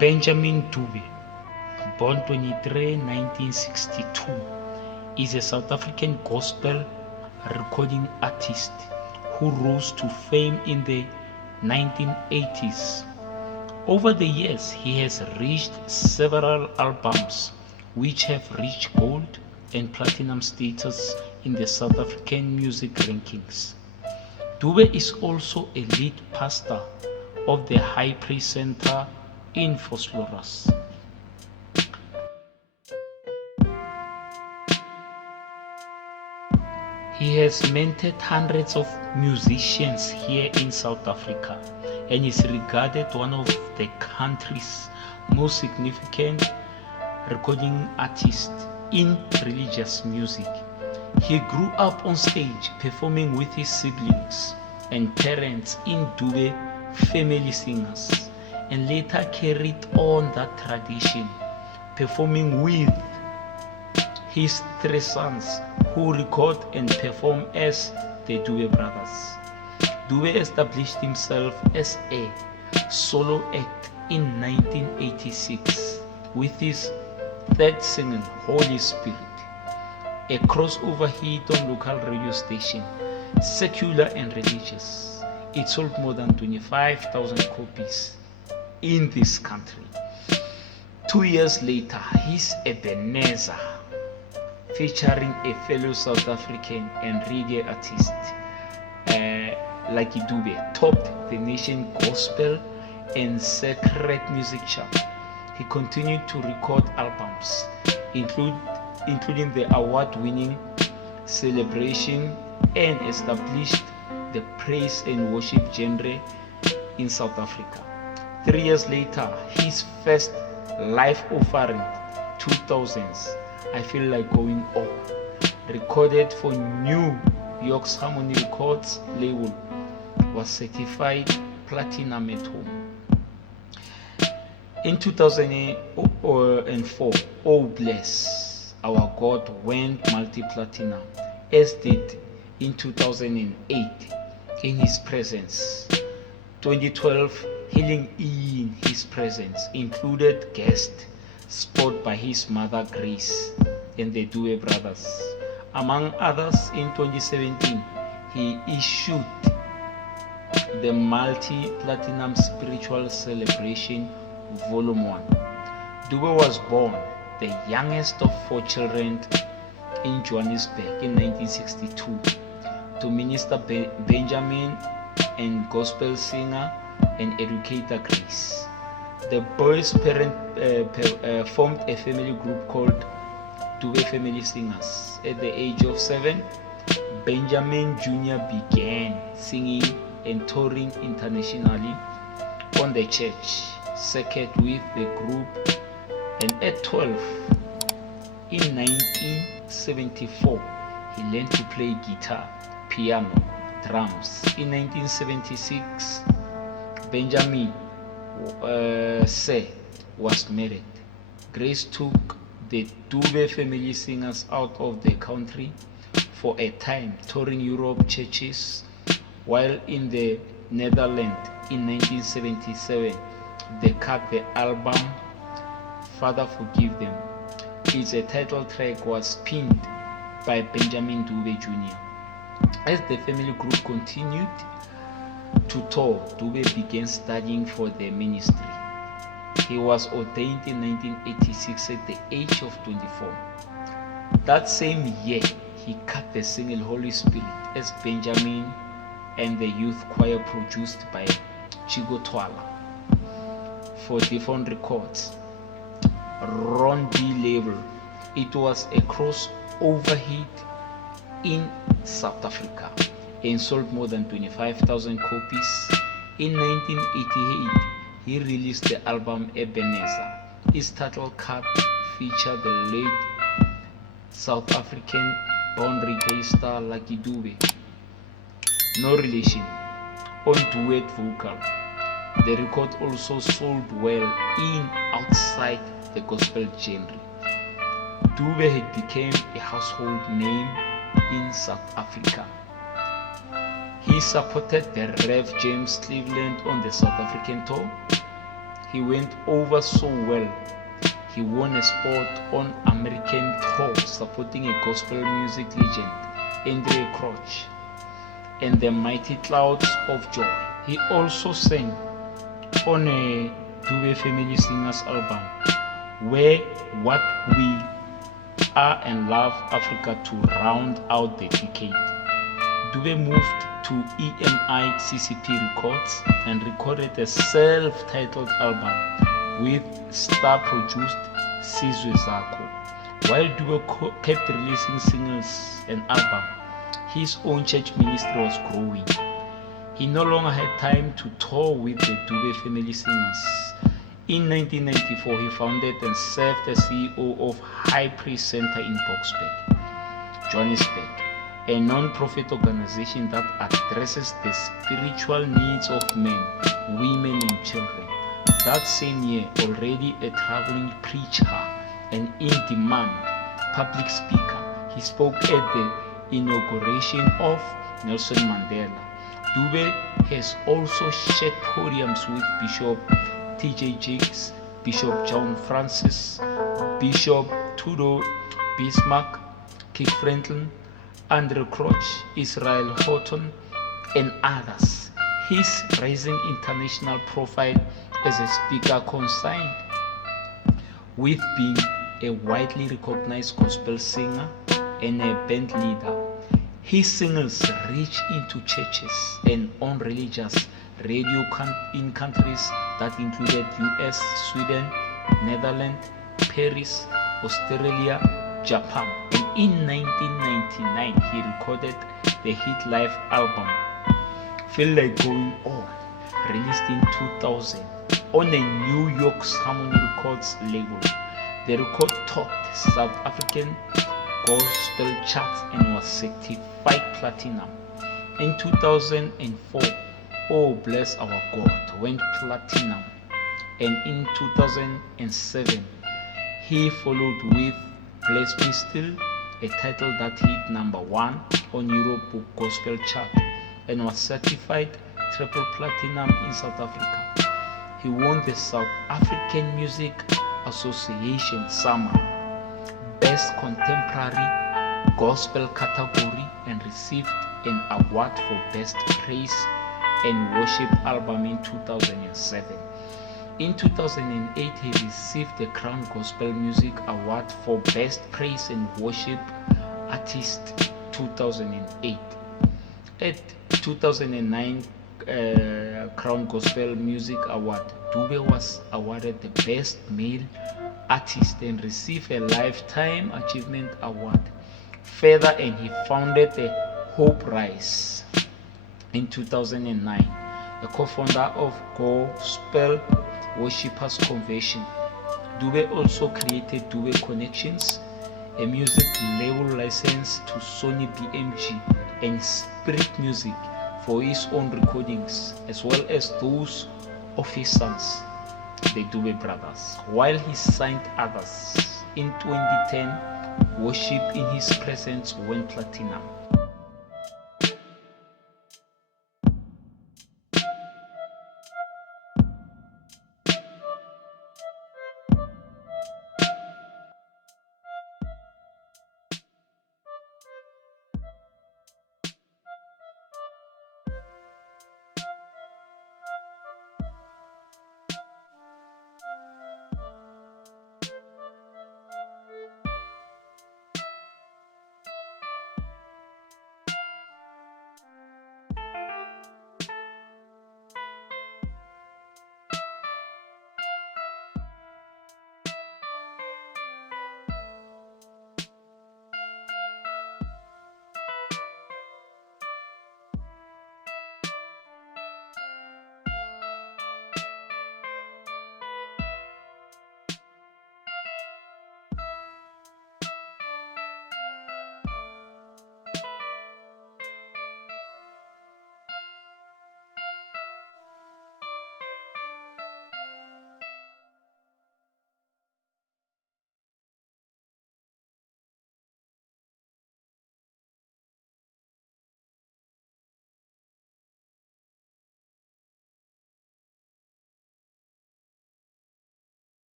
Benjamin Dube, born 23 1962, is a South African gospel recording artist who rose to fame in the 1980s. Over the years, he has released several albums which have reached gold and platinum status in the South African music rankings. Dube is also a lead pastor of the High Praise Center in Voslorus. He has mentored hundreds of musicians here in South Africa and is regarded one of the country's most significant recording artists in religious music. He grew up on stage performing with his siblings and parents in Dube Family Singers, and later carried on that tradition, performing with his three sons who record and perform as the Dube brothers. Dube established himself as a solo act in 1986 with his third single, Holy Spirit, a crossover hit on local radio station, secular and religious. It sold more than 25,000 copies in this country. 2 years later, his Ebenezer, featuring a fellow South African and reggae artist, Lucky Dube, topped the nation gospel and sacred music chart. He continued to record albums, including the award-winning Celebration, and established the praise and worship genre in South Africa. 3 years later, his first live offering, 2000s, I Feel Like Going On, recorded for New York's Harmony Records label, was certified platinum at home. In 2004, Oh Bless Our God went multi-platinum, as did in 2008 In His Presence. 2012, Healing in His Presence included guest spot by his mother Grace and the Dube brothers. Among others, in 2017, he issued the multi-platinum Spiritual Celebration Volume 1. Dube was born the youngest of 4 children in Johannesburg in 1962 to Minister Benjamin and gospel singer and educator Grace. The boy's parents formed a family group called Dube Family Singers. At the age of 7, Benjamin Jr. began singing and touring internationally on the church circuit with the group, and at 12, in 1974, he learned to play guitar, piano, drums. In 1976, Benjamin was married. Grace took the Dube Family Singers out of the country for a time, touring Europe churches, while in the Netherlands in 1977 they cut the album Father Forgive Them. Its title track was penned by Benjamin Dube Jr. As the family group continued to tour, Dube began studying for the ministry. He was ordained in 1986 at the age of 24. That same year, he cut the single Holy Spirit as Benjamin and the youth choir produced by Chigo Twala for different records. Ron D label. It was a crossover hit in South Africa and sold more than 25,000 copies. In 1988, he released the album Ebenezer. His title cut featured the late South African born reggae star Lucky Dube. No relation on duet vocal. The record also sold well in outside the gospel genre. Dube had become a household name in South Africa. He supported the Rev James Cleveland on the South African tour. He went over so well. He won a spot on American tour supporting a gospel music legend, Andre Crouch, and the Mighty Clouds of Joy. He also sang on a Dube Family Singers album, Where What We Are and Love Africa, to round out the decade. Dube moved to EMI CCP Records and recorded a self-titled album with star-produced Sizwe Zako. While Dube kept releasing singles and albums, his own church ministry was growing. He no longer had time to tour with the Dube Family Singers. In 1994, he founded and served as CEO of High Priest Center in Boksburg, Johannesburg, a non-profit organization that addresses the spiritual needs of men, women, and children. That same year, already a traveling preacher and in-demand public speaker, he spoke at the inauguration of Nelson Mandela. Dube has also shared podiums with Bishop T.J. Jakes, Bishop John Francis, Bishop Tudo Bismarck, Keith Franklin, Andre Crouch, Israel Houghton, and others. His rising international profile as a speaker coincided with being a widely recognized gospel singer and a band leader. His singles reach into churches and on religious radio in countries that included US, Sweden, Netherlands, Paris, Australia, Japan. And in 1999, he recorded the hit live album Feel Like Going On, released in 2000 on a New York's Harmony Records label. The record topped South African gospel charts and was certified platinum. In 2004, Oh Bless Our God went platinum, and in 2007 he followed with Bless Me Still, a title that hit number 1 on Europe Gospel chart and was certified triple platinum in South Africa. He won the South African Music Association Summer Best Contemporary Gospel category and received an award for Best Praise and Worship Album in 2007. In 2008, he received the Crown Gospel Music Award for Best Praise and Worship Artist 2008. At 2009 Crown Gospel Music Award, Dube was awarded the Best Male Artist and received a Lifetime Achievement Award. Further, and he founded the Hope Rise in 2009, a co-founder of Gospel Worshippers Convention. Dube also created Dube Connections, a music label license to Sony BMG and Spirit Music for his own recordings, as well as those of his sons, the Dube brothers, while he signed others. In 2010, Worship in His Presence went platinum.